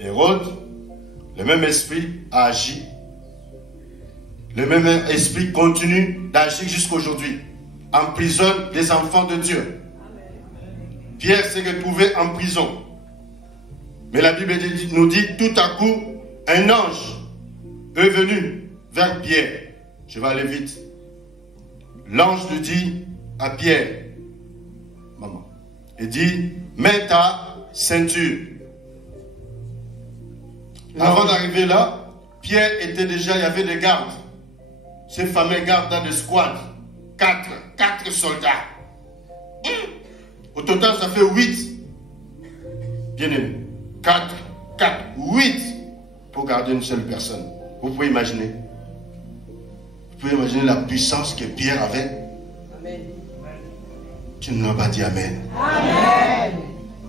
Hérode, le même esprit a agi. Le même esprit continue d'agir jusqu'aujourd'hui. Emprisonne les enfants de Dieu. Pierre s'est retrouvé en prison. Mais la Bible nous dit, tout à coup, un ange est venu vers Pierre. Je vais aller vite. L'ange lui dit à Pierre, maman, il dit, mets ta ceinture. Avant d'arriver là, Pierre était déjà, il y avait des gardes. Ces fameux gardes dans des squads. 4 soldats. Au total, ça fait 8. Bien aimé. 4, 8 pour garder une seule personne. Vous pouvez imaginer. Vous pouvez imaginer la puissance que Pierre avait. Amen. Tu ne l'as pas dit Amen. Amen.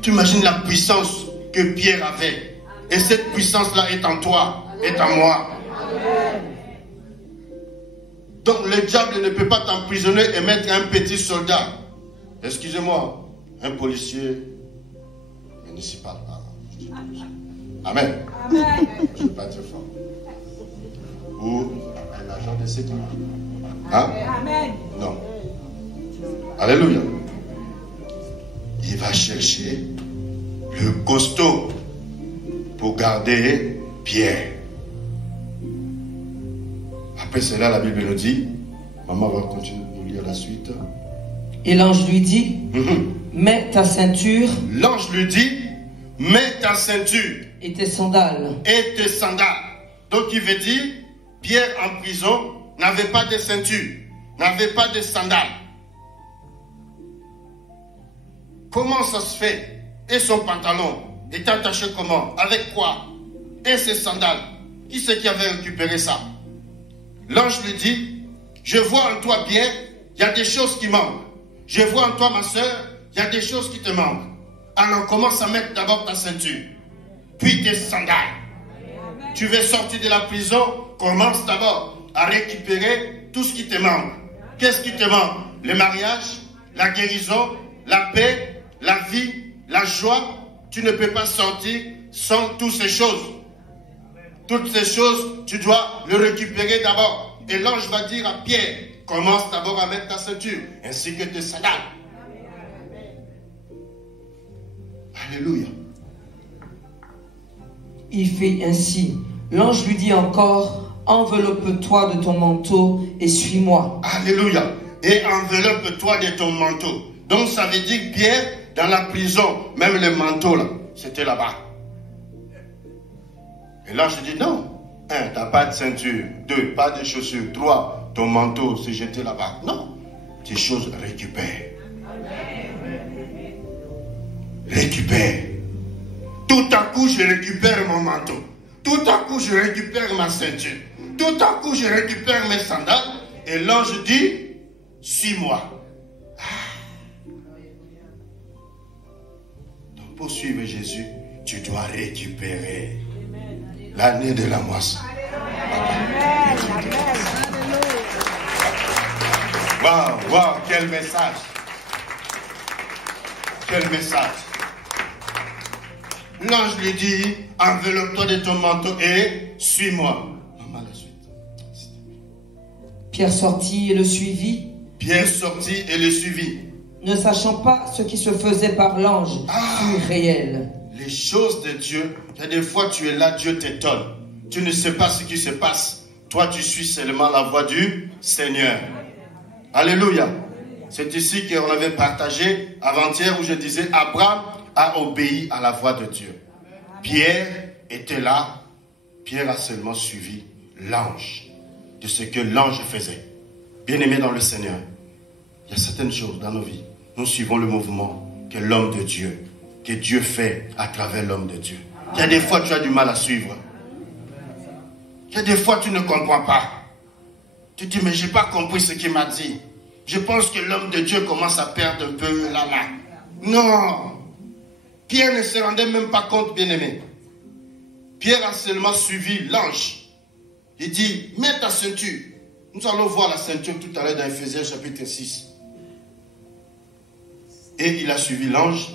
Tu imagines la puissance que Pierre avait. Et cette puissance-là est en toi, est en moi. Amen. Donc le diable ne peut pas t'emprisonner et mettre un petit soldat. Excusez-moi, un policier municipal. Amen. Amen. Je ne vais pas dire fort. Ou un agent de sécurité. Hein? Amen. Non. Alléluia. Il va chercher le costaud pour garder Pierre. Après cela, la Bible nous dit, maman va continuer de lire la suite. Et l'ange lui dit, mets ta ceinture. L'ange lui dit, mets ta ceinture. Et tes sandales. Et tes sandales. Donc il veut dire, Pierre en prison n'avait pas de ceinture, n'avait pas de sandales. Comment ça se fait? Et son pantalon est attaché comment? Avec quoi? Et ses sandales? Qui c'est qui avait récupéré ça? L'ange lui dit, je vois en toi Pierre, il y a des choses qui manquent. Je vois en toi ma soeur, il y a des choses qui te manquent. Alors commence à mettre d'abord ta ceinture, puis tes sandales. Tu veux sortir de la prison, commence d'abord à récupérer tout ce qui te manque. Qu'est-ce qui te manque? Le mariage, la guérison, la paix, la vie, la joie. Tu ne peux pas sortir sans toutes ces choses. Toutes ces choses, tu dois le récupérer d'abord. Et l'ange va dire à Pierre, commence d'abord à mettre ta ceinture, ainsi que tes sandales. Alléluia. Il fait ainsi. L'ange lui dit encore, enveloppe-toi de ton manteau et suis-moi. Alléluia. Et enveloppe-toi de ton manteau. Donc ça veut dire Pierre, dans la prison, même le manteau là, c'était là-bas. Et là je dis non. 1, t'as pas de ceinture. 2, pas de chaussures. 3, ton manteau s'est jeté là-bas. Non. Tes choses récupère. Récupère. Tout à coup, je récupère mon manteau. Tout à coup, je récupère ma ceinture. Tout à coup, je récupère mes sandales. Et l'ange dit, suis-moi. Donc, pour suivre Jésus, tu dois récupérer l'année de la moisson. Waouh, quel message. Quel message. L'ange lui dit, enveloppe-toi de ton manteau et suis-moi. Maman, la suite. Pierre sortit et le suivit. Pierre sortit et le suivit. Ne sachant pas ce qui se faisait par l'ange, fut réel. Les choses de Dieu, il y a des fois tu es là, Dieu t'étonne. Tu ne sais pas ce qui se passe. Toi, tu suis seulement la voix du Seigneur. Alléluia. C'est ici qu'on avait partagé avant-hier où je disais, Abraham a obéi à la voix de Dieu. Pierre était là. Pierre a seulement suivi l'ange, de ce que l'ange faisait. Bien-aimé dans le Seigneur, il y a certaines choses dans nos vies. Nous suivons le mouvement que l'homme de Dieu, que Dieu fait à travers l'homme de Dieu. Il y a des fois tu as du mal à suivre. Il y a des fois tu ne comprends pas. Tu dis, mais je n'ai pas compris ce qu'il m'a dit. Je pense que l'homme de Dieu commence à perdre un peu là. Non. Pierre ne se rendait même pas compte, bien-aimé. Pierre a seulement suivi l'ange. Il dit, mets ta ceinture. Nous allons voir la ceinture tout à l'heure dans Ephésiens chapitre 6. Et il a suivi l'ange.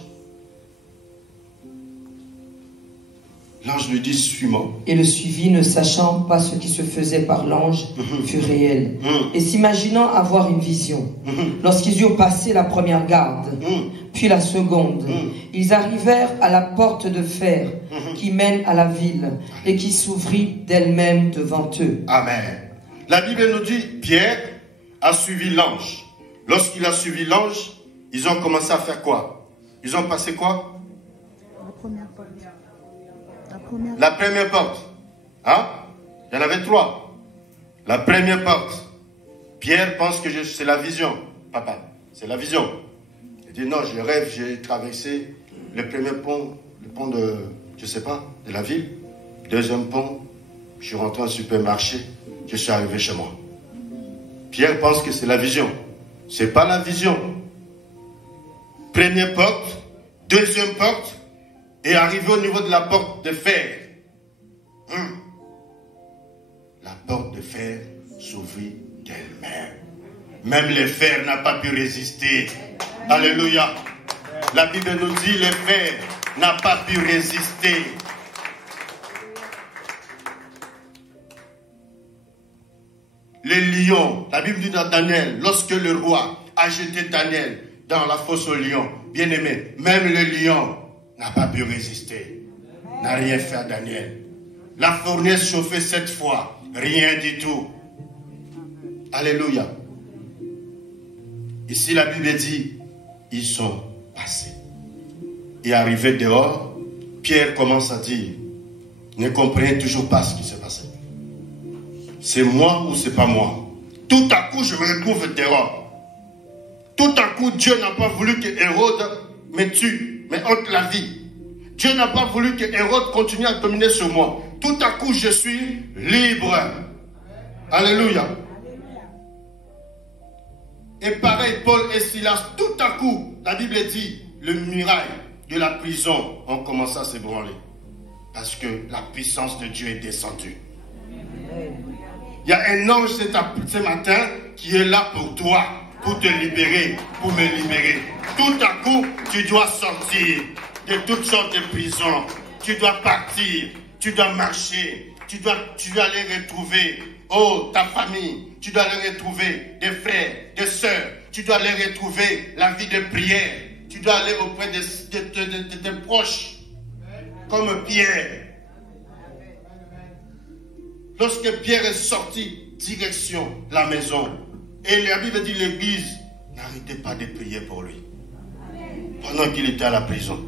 L'ange lui dit, suis-moi. Et le suivit, ne sachant pas ce qui se faisait par l'ange fut réel. Et s'imaginant avoir une vision. Lorsqu'ils eurent passé la première garde, puis la seconde, ils arrivèrent à la porte de fer qui mène à la ville et qui s'ouvrit d'elle-même devant eux. Amen. La Bible nous dit, Pierre a suivi l'ange. Lorsqu'il a suivi l'ange, ils ont commencé à faire quoi? Ils ont passé quoi? La première porte. La première porte. Hein? Il y en avait 3. La première porte. Pierre pense que c'est la vision. Papa, c'est la vision. Il dit non, je rêve, j'ai traversé le premier pont, le pont de, je sais pas, de la ville. Deuxième pont, je suis rentré au supermarché, je suis arrivé chez moi. Pierre pense que c'est la vision. C'est pas la vision. Première porte, deuxième porte, et arrivé au niveau de la porte de fer. La porte de fer s'ouvrit d'elle-même. Même le fer n'a pas pu résister. Alléluia. La Bible nous dit, le fer n'a pas pu résister. Les lions, la Bible dit dans Daniel, lorsque le roi a jeté Daniel dans la fosse aux lions, bien aimé, même le lion n'a pas pu résister. N'a rien fait à Daniel. La fournaise chauffée 7 fois, rien du tout. Alléluia. Ici la Bible dit, ils sont passés. Et arrivé dehors, Pierre commence à dire, ne comprenez toujours pas ce qui s'est passé. C'est moi ou c'est pas moi? Tout à coup, je me retrouve dehors. Tout à coup, Dieu n'a pas voulu que Hérode me tue, me ôte la vie. Dieu n'a pas voulu que Hérode continue à dominer sur moi. Tout à coup, je suis libre. Alléluia. Et pareil, Paul et Silas, tout à coup, la Bible dit, le muraille de la prison ont commencé à s'ébranler. Parce que la puissance de Dieu est descendue. Il y a un ange ce matin qui est là pour toi, pour te libérer, pour me libérer. Tout à coup, tu dois sortir de toutes sortes de prisons. Tu dois partir, tu dois marcher, tu dois aller retrouver, ta famille. Tu dois aller retrouver des frères, des sœurs. Tu dois aller retrouver la vie de prière. Tu dois aller auprès de tes proches, comme Pierre. Lorsque Pierre est sorti, direction la maison. Et la Bible dit l'église n'arrêtait pas de prier pour lui. Pendant qu'il était à la prison.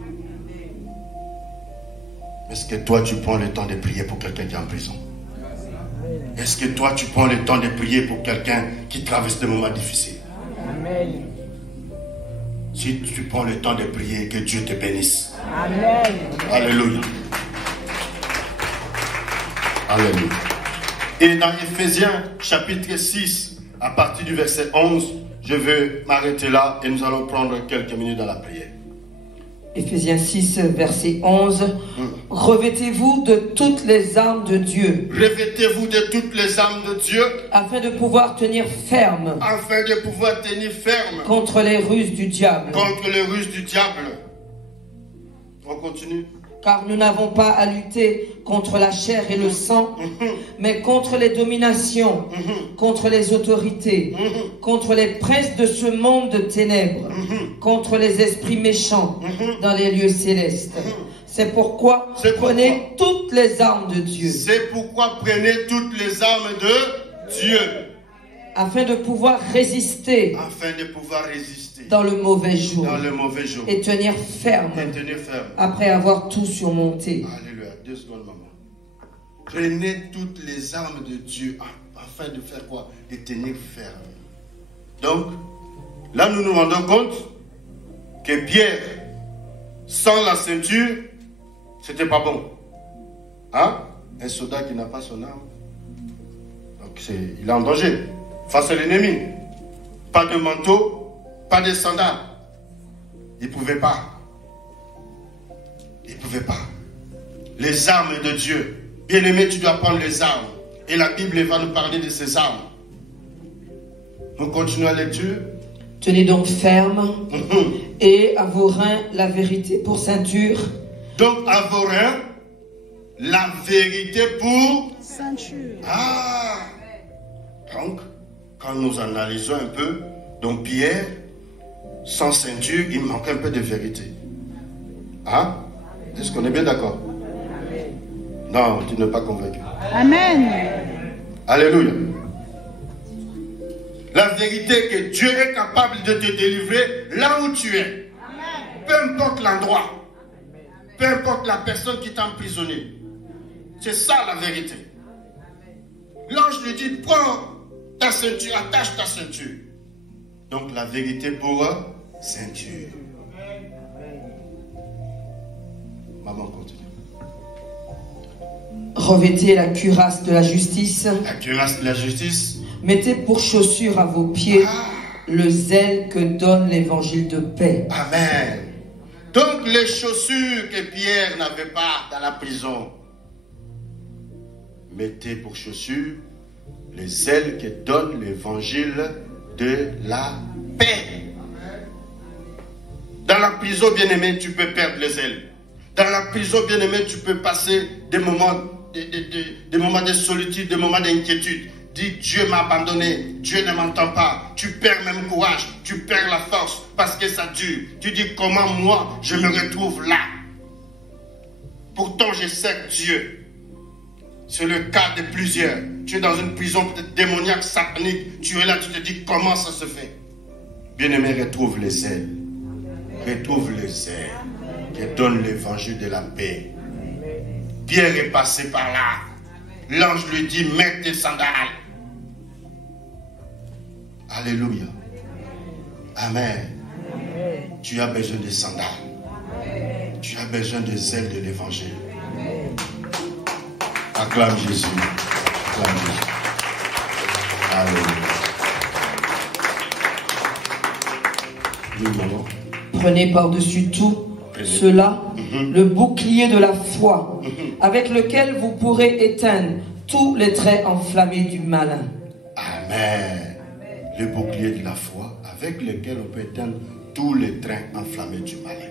Est-ce que toi tu prends le temps de prier pour quelqu'un qui est en prison? Est-ce que toi tu prends le temps de prier pour quelqu'un qui traverse des moments difficiles? Amen. Si tu prends le temps de prier, que Dieu te bénisse. Amen. Alléluia. Alléluia. Et dans Éphésiens chapitre 6, à partir du verset 11, je vais m'arrêter là et nous allons prendre quelques minutes dans la prière. Éphésiens 6, verset 11. Revêtez-vous de toutes les armes de Dieu. Revêtez-vous de toutes les armes de Dieu. Afin de pouvoir tenir ferme. Afin de pouvoir tenir ferme. Contre les ruses du diable. Contre les ruses du diable. On continue. Car nous n'avons pas à lutter contre la chair et le sang, mais contre les dominations, contre les autorités, contre les princes de ce monde de ténèbres, contre les esprits méchants dans les lieux célestes. C'est pourquoi prenez toutes les armes de Dieu. C'est pourquoi prenez toutes les armes de Dieu. Afin de pouvoir résister. Afin de pouvoir résister. Dans le mauvais jour. Dans le mauvais jour. Et tenir ferme. Et tenir ferme. Après avoir tout surmonté. Alléluia. 2 secondes, maman. Prenez toutes les armes de Dieu afin de faire quoi? De tenir ferme. Donc, là nous nous rendons compte que Pierre, sans la ceinture, c'était pas bon. Hein? Un soldat qui n'a pas son arme. Donc il est en danger. Face à l'ennemi. Pas de manteau. Pas de sandales. Il ne pouvait pas. Il ne pouvait pas. Les armes de Dieu. Bien-aimé, tu dois prendre les armes. Et la Bible va nous parler de ces armes. Nous continuons la lecture. Tenez donc ferme et à vos reins la vérité pour ceinture. Donc à vos reins, La vérité pour ceinture. Ah. Donc, quand nous analysons un peu, donc Pierre, sans ceinture, il manque un peu de vérité. Hein? Est-ce qu'on est bien d'accord? Non, tu n'es pas convaincu. Amen. Alléluia. La vérité est que Dieu est capable de te délivrer là où tu es. Peu importe l'endroit. Peu importe la personne qui t'a emprisonné. C'est ça la vérité. L'ange lui dit, prends ta ceinture, attache ta ceinture. Donc la vérité pour ceinture. Maman continue. Revêtez la cuirasse de la justice. La cuirasse de la justice. Mettez pour chaussure à vos pieds le zèle que donne l'évangile de paix. Amen. Donc les chaussures que Pierre n'avait pas dans la prison. Mettez pour chaussure les zèles que donne l'évangile de la paix. Dans la prison, bien-aimé, tu peux perdre les ailes. Dans la prison, bien-aimé, tu peux passer des moments de solitude, des moments d'inquiétude. Dis, Dieu m'a abandonné, Dieu ne m'entend pas. Tu perds même courage, tu perds la force parce que ça dure. Tu dis, comment moi, je me retrouve là? Pourtant, je sers Dieu. C'est le cas de plusieurs. Tu es dans une prison peut-être démoniaque, satanique. Tu es là, tu te dis, comment ça se fait? Bien-aimé, retrouve les ailes. Retrouve les ailes qui donnent l'évangile de la paix. Pierre est passé par là. L'ange lui dit, mets tes sandales. Alléluia. Amen. Tu as besoin de sandales. Tu as besoin des ailes de l'évangile. Acclame Jésus. Acclame Jésus. Alléluia. Oui, maman. Prenez par-dessus tout cela le bouclier de la foi, avec lequel vous pourrez éteindre tous les traits enflammés du malin. Amen. Le bouclier de la foi, avec lequel on peut éteindre tous les traits enflammés du malin.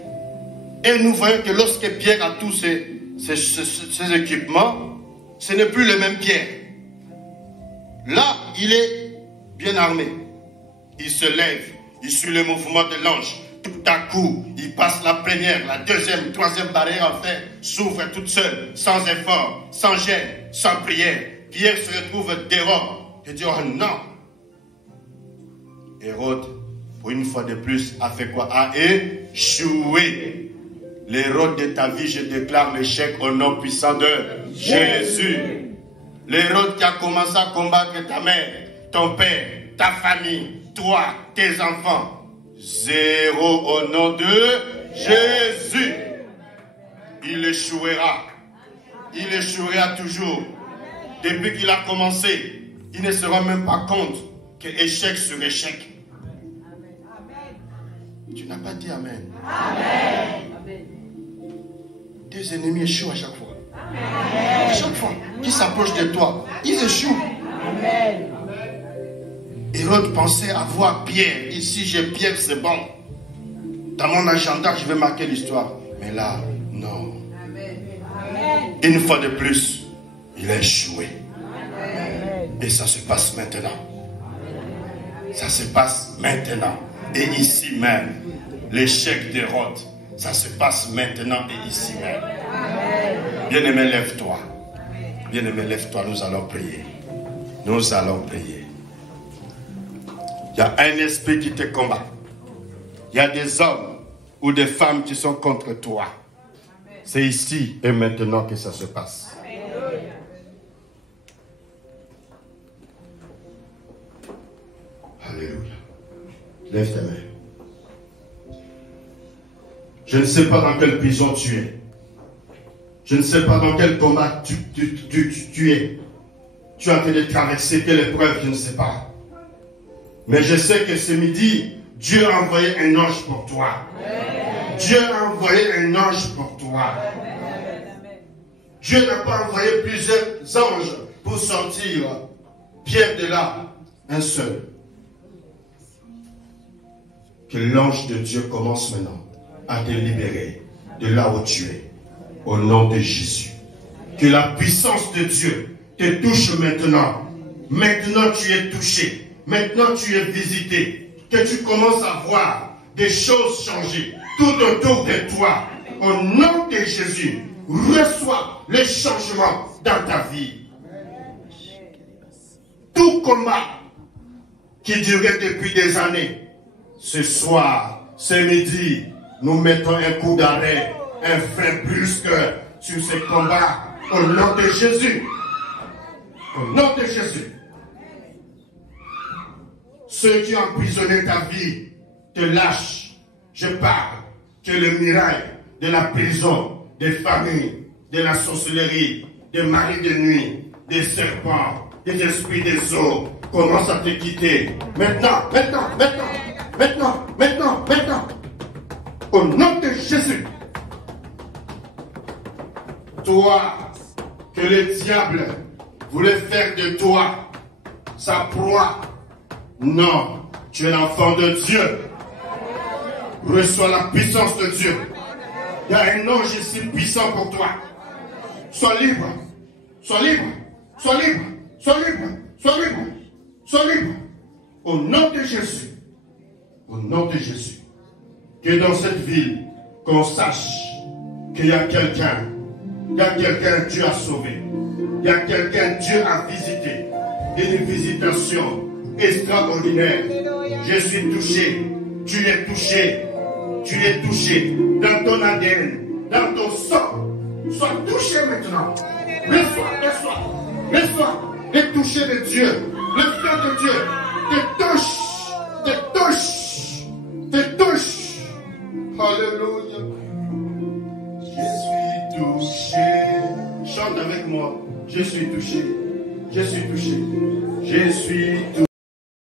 Et nous voyons que lorsque Pierre a tous ces équipements, ce n'est plus le même Pierre. Là, il est bien armé. Il se lève, il suit le mouvement de l'ange. Tout à coup, il passe la première, la deuxième, troisième barrière, enfin, s'ouvre toute seule, sans effort, sans gêne, sans prière. Pierre se retrouve dehors. Il dit, oh non. Hérode, pour une fois de plus, a fait quoi? A échoué. L'Hérode de ta vie, je déclare l'échec au nom puissant de Jésus. L'Hérode qui a commencé à combattre ta mère, ton père, ta famille, toi, tes enfants. Zéro au nom de Jésus. Il échouera. Il échouera toujours. Depuis qu'il a commencé, il ne se rend même pas compte que échec sur échec. Tu n'as pas dit Amen. Amen. Tes ennemis échouent à chaque fois. Amen. À chaque fois qu'ils s'approchent de toi, ils échouent. Amen. Hérode pensait avoir Pierre. Ici, j'ai Pierre, c'est bon. Dans mon agenda, je vais marquer l'histoire. Mais là, non. Amen. Une fois de plus, il a échoué. Amen. Et ça se passe maintenant. Ça se passe maintenant. Et ici même, l'échec d'Hérode, ça se passe maintenant et ici même. Bien-aimé, lève-toi. Bien-aimé, lève-toi, nous allons prier. Nous allons prier. Il y a un esprit qui te combat. Il y a des hommes ou des femmes qui sont contre toi. C'est ici et maintenant que ça se passe. Alléluia. Lève tes mains. Je ne sais pas dans quelle prison tu es. Je ne sais pas dans quel combat tu es. Tu es en train de traverser quelle épreuve, je ne sais pas. Mais je sais que ce midi, Dieu a envoyé un ange pour toi. Dieu a envoyé un ange pour toi. Dieu n'a pas envoyé plusieurs anges pour sortir Pierre de là. Un seul. Que l'ange de Dieu commence maintenant à te libérer de là où tu es. Au nom de Jésus. Que la puissance de Dieu te touche maintenant. Maintenant tu es touché. Maintenant tu es visité. Que tu commences à voir des choses changer tout autour de toi. Au nom de Jésus, reçois les changements dans ta vie. Tout combat qui durait depuis des années, ce soir, ce midi, nous mettons un coup d'arrêt, un frein brusque sur ces combats. Au nom de Jésus. Au nom de Jésus. Ceux qui ont emprisonné ta vie te lâchent. Je parle que le miracle de la prison, des familles, de la sorcellerie, des maris de nuit, des serpents, des esprits des eaux commence à te quitter. Maintenant, maintenant, maintenant, maintenant, maintenant, maintenant. Au nom de Jésus. Toi, que le diable voulait faire de toi sa proie. Non, tu es l'enfant de Dieu. Reçois la puissance de Dieu. Il y a un ange ici puissant pour toi. Sois libre. Sois libre. Sois libre. Sois libre. Sois libre. Sois libre. Au nom de Jésus. Au nom de Jésus. Que dans cette ville, qu'on sache qu'il y a quelqu'un. Il y a quelqu'un Dieu a sauvé. Il y a quelqu'un Dieu a visité. Une visitation extraordinaire. Je suis touché. Tu es touché. Tu es touché dans ton ADN, dans ton sang. Sois touché maintenant. Reçois, reçois, reçois le toucher de Dieu. Le feu de Dieu te touche, te touche, te touche. Alléluia. Je suis touché. Chante avec moi. Je suis touché. Je suis touché. Je suis touché.